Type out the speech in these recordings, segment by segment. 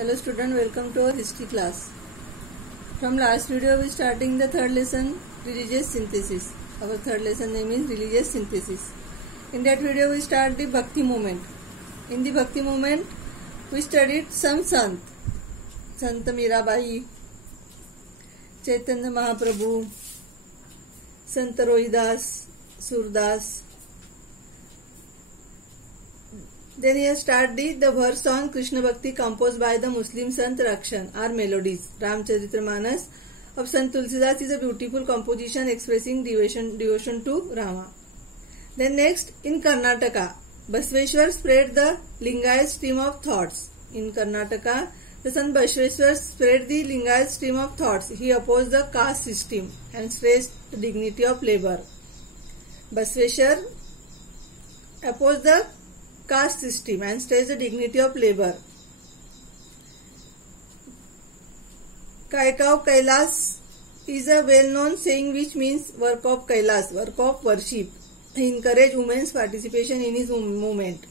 Hello student, welcome to our history class. From last video we starting the third lesson, religious synthesis. Our third lesson name is religious synthesis. In that video we start the Bhakti movement. In the Bhakti movement we studied some Sant Mirabai, Chaitanya Mahaprabhu, Sant Rohidas, Surdas. Then here start the verse on Krishna Bhakti composed by the Muslim Sant Rakshan or melodies. Ramcharitramanas of Sant Tulsidas is a beautiful composition expressing devotion to Rama. Then next in Karnataka, Basveshwar spread the Lingayat stream of thoughts. In Karnataka, the Sant Basveshwar spread the Lingayat stream of thoughts. He opposed the caste system and stressed the dignity of labor. Basveshwar opposed the caste system and stressed the dignity of labor. Kaikau Kailas is a well-known saying which means work of Kailas, work of worship. He encouraged women's participation in his movement.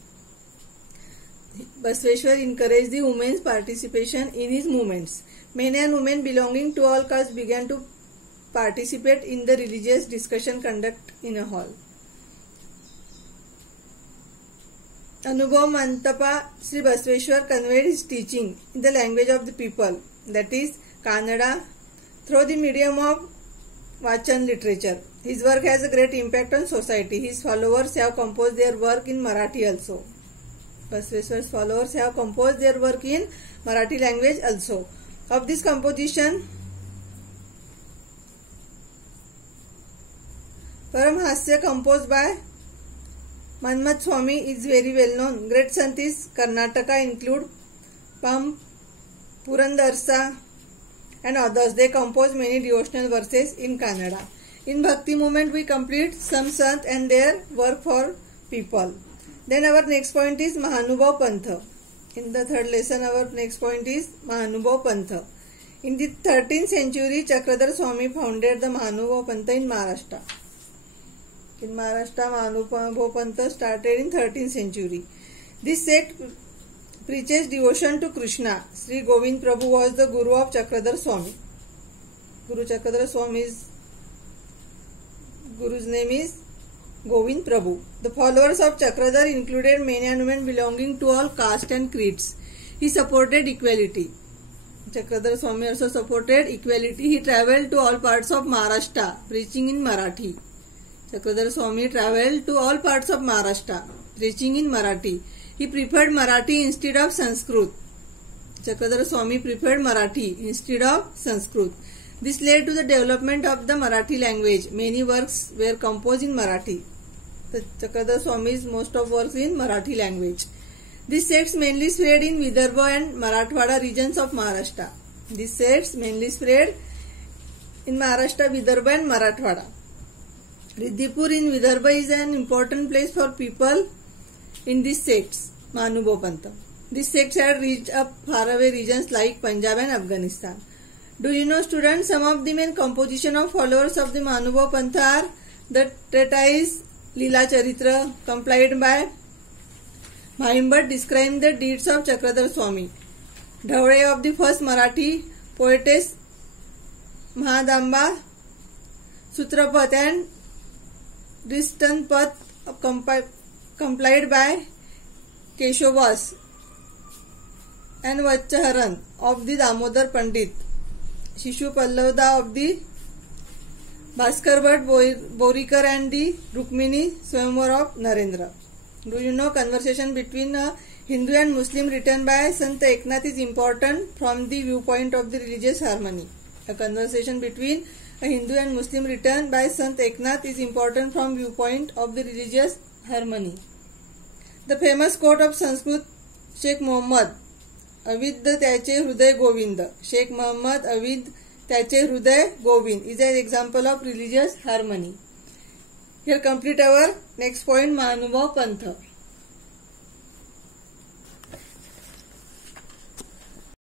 Basveshwar encouraged the women's participation in his movements. Men and women belonging to all castes began to participate in the religious discussion conducted in a hall. Anubhav Mantapa Sri Basveshwar conveyed his teaching in the language of the people, that is Kannada, through the medium of Vachan literature. His work has a great impact on society. His followers have composed their work in Marathi also. Basveshwar's followers have composed their work in Marathi language also. Of this composition, Paramhasya composed by Manmat Swami is very well known. Great Santis Karnataka include Pam, Purandarsa and others. They compose many devotional verses in Kannada. In Bhakti movement we complete some Sant and their work for people. Then our next point is Mahanubhav Pantha. In the third lesson our next point is Mahanubhav Pantha. In the 13th century Chakradhar Swami founded the Mahanubhav Pantha in Maharashtra. In Maharashtra, Mahanubhav Pantha started in 13th century. This sect preaches devotion to Krishna. Sri Govind Prabhu was the guru of Chakradhar Swami. Guru Chakradhar Swami's guru's name is Govind Prabhu. The followers of Chakradhar included men and women belonging to all castes and creeds. He supported equality. Chakradhar Swami also supported equality. He travelled to all parts of Maharashtra preaching in Marathi. Chakradhar Swami travelled to all parts of Maharashtra, preaching in Marathi. He preferred Marathi instead of Sanskrit. Chakradhar Swami preferred Marathi instead of Sanskrit. This led to the development of the Marathi language. Many works were composed in Marathi. The Chakradhar Swami's most of works in Marathi language. These sects mainly spread in Vidarbha and Marathwada regions of Maharashtra. These sects mainly spread in Maharashtra, Vidarbha and Marathwada. Riddhipur in Vidarbha is an important place for people in these sects, Mahanubhav Pantha. These sects had reached up faraway regions like Punjab and Afghanistan. Do you know, students, some of the main composition of followers of the Mahanubhav Pantha are the treatise Leela Charitra, compiled by Mahimbat, describing the deeds of Chakradhar Swami. Dhawale of the first Marathi poetess Mahadamba, Sutrapat and Drishtantpat compiled by Keshavas and Vachaharan of the Damodar Pandit, Shishu Pallavda of the Bhaskar Bhatt Borikar and the Rukmini Swayamvar of Narendra. Do you know conversation between a Hindu and Muslim written by Sant Eknath is important from the viewpoint of the religious harmony. A conversation between a Hindu and Muslim written by Sant Eknath is important from viewpoint of the religious harmony. The famous quote of Sanskrit Sheikh Muhammad, Avid त्याचे हृदय Govind. Sheikh Muhammad Avid त्याचे हृदय Govind is an example of religious harmony. Here complete our next point, Mahanubhav Pantha.